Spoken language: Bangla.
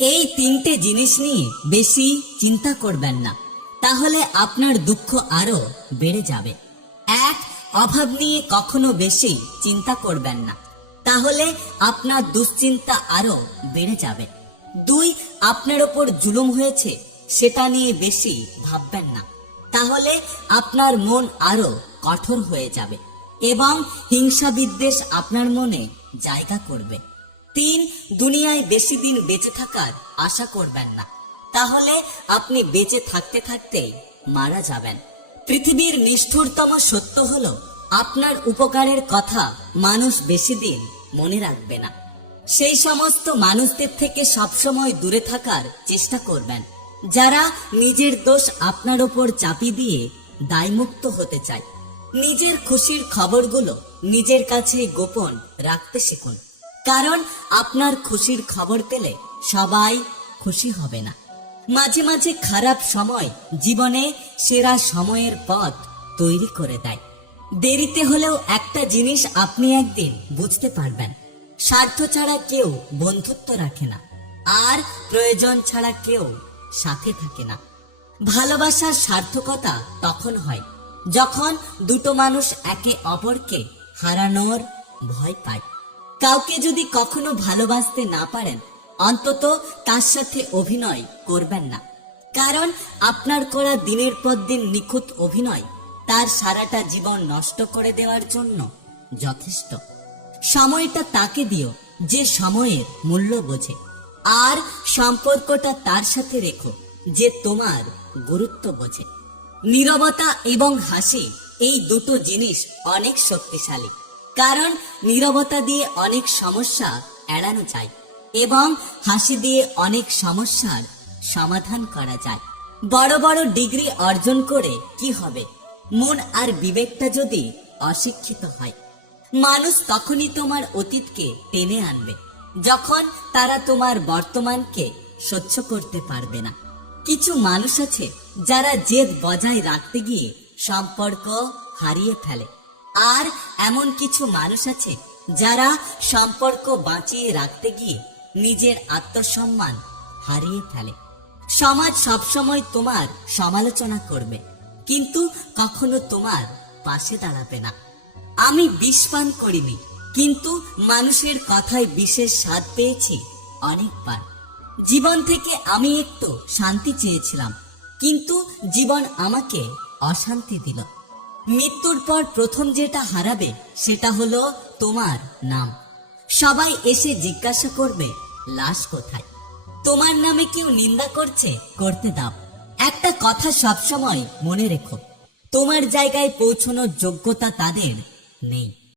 এই তিনটে জিনিস নিয়ে বেশি চিন্তা করবেন না। তাহলে আপনার দুঃখ আরও বেড়ে যাবে। এক, অভাব নিয়ে কখনো বেশি চিন্তা করবেন না। তাহলে আপনার দুশ্চিন্তা আরও বেড়ে যাবে। দুই, আপনার ওপর জুলুম হয়েছে, সেটা নিয়ে বেশি ভাববেন না। তাহলে আপনার মন আরও কঠোর হয়ে যাবে এবং হিংসা বিদ্বেষ আপনার মনে জায়গা করবে। তিন দুনিয়ায় বেশি দিন বেঁচে থাকার আশা করবেন না। তাহলে আপনি বেঁচে থাকতে থাকতেই মারা যাবেন। পৃথিবীর নিষ্ঠুরতম সত্য হলো, আপনার উপকারের কথা মানুষ বেশি দিন মনে রাখবে না। সেই সমস্ত মানুষদের থেকে সবসময় দূরে থাকার চেষ্টা করবেন, যারা নিজের দোষ আপনার ওপর চাপি দিয়ে দায়মুক্ত হতে চায়। নিজের খুশির খবরগুলো নিজের কাছে গোপন রাখতে শিখুন। কারণ আপনার খুশির খবর পেলে সবাই খুশি হবে না। মাঝে মাঝে খারাপ সময় জীবনে সেরা সময়ের পথ তৈরি করে দেয়। দেরিতে হলেও একটা জিনিস আপনি একদিন বুঝতে পারবেন। স্বার্থ ছাড়া কেউ বন্ধুত্ব রাখে না। আর প্রয়োজন ছাড়া কেউ সাথে থাকে না। ভালোবাসার সার্থকতা তখন হয়, যখন দুটো মানুষ একে অপরকে হারানোর ভয় পায়। কাউকে যদি কখনো ভালোবাসতে না পারেন, অন্তত তার সাথে অভিনয় করবেন না। কারণ আপনার করা দিনের পর দিন নিখুঁত অভিনয় তার সারাটা জীবন নষ্ট করে দেওয়ার জন্য যথেষ্ট। সময়টা তাকে দিও, যে সময়ের মূল্য বোঝে। আর সম্পর্কটা তার সাথে রেখো, যে তোমার গুরুত্ব বোঝে। নীরবতা এবং হাসি এই দুটো জিনিস অনেক শক্তিশালী। কারণ নীরবতা দিয়ে অনেক সমস্যা এড়ানো যায় এবং হাসি দিয়ে অনেক সমস্যার সমাধান করা যায়। বড় বড় ডিগ্রি অর্জন করে কি হবে? মন আর বিবেকটা যদি অশিক্ষিত হয়, মানুষ তখনই তোমার অতীতকে টেনে আনবে, যখন তারা তোমার বর্তমানকে সহ্য করতে পারবে না। কিছু মানুষ আছে যারা জেদ বজায় রাখতে গিয়ে সম্পর্ক হারিয়ে ফেলে। আর এমন কিছু মানুষ আছে যারা সম্পর্ক বাঁচিয়ে রাখতে গিয়ে নিজের আত্মসম্মান হারিয়ে ফেলে। সমাজ সবসময় তোমার সমালোচনা করবে, কিন্তু কখনো তোমার পাশে দাঁড়াবে না। আমি বিষ পান করিনি, কিন্তু মানুষের কথায় বিশেষ স্বাদ পেয়েছি অনেকবার। জীবন থেকে আমি একটু শান্তি চেয়েছিলাম, কিন্তু জীবন আমাকে অশান্তি দিল। মৃত্যুর পর প্রথম যেটা হারাবে, সেটা হলো তোমার নাম। সবাই এসে জিজ্ঞাসা করবে, লাশ কোথায়? তোমার নামে কেউ নিন্দা করছে, করতে দাও। একটা কথা সবসময় মনে রেখো, তোমার জায়গায় পৌঁছানোর যোগ্যতা তাদের নেই।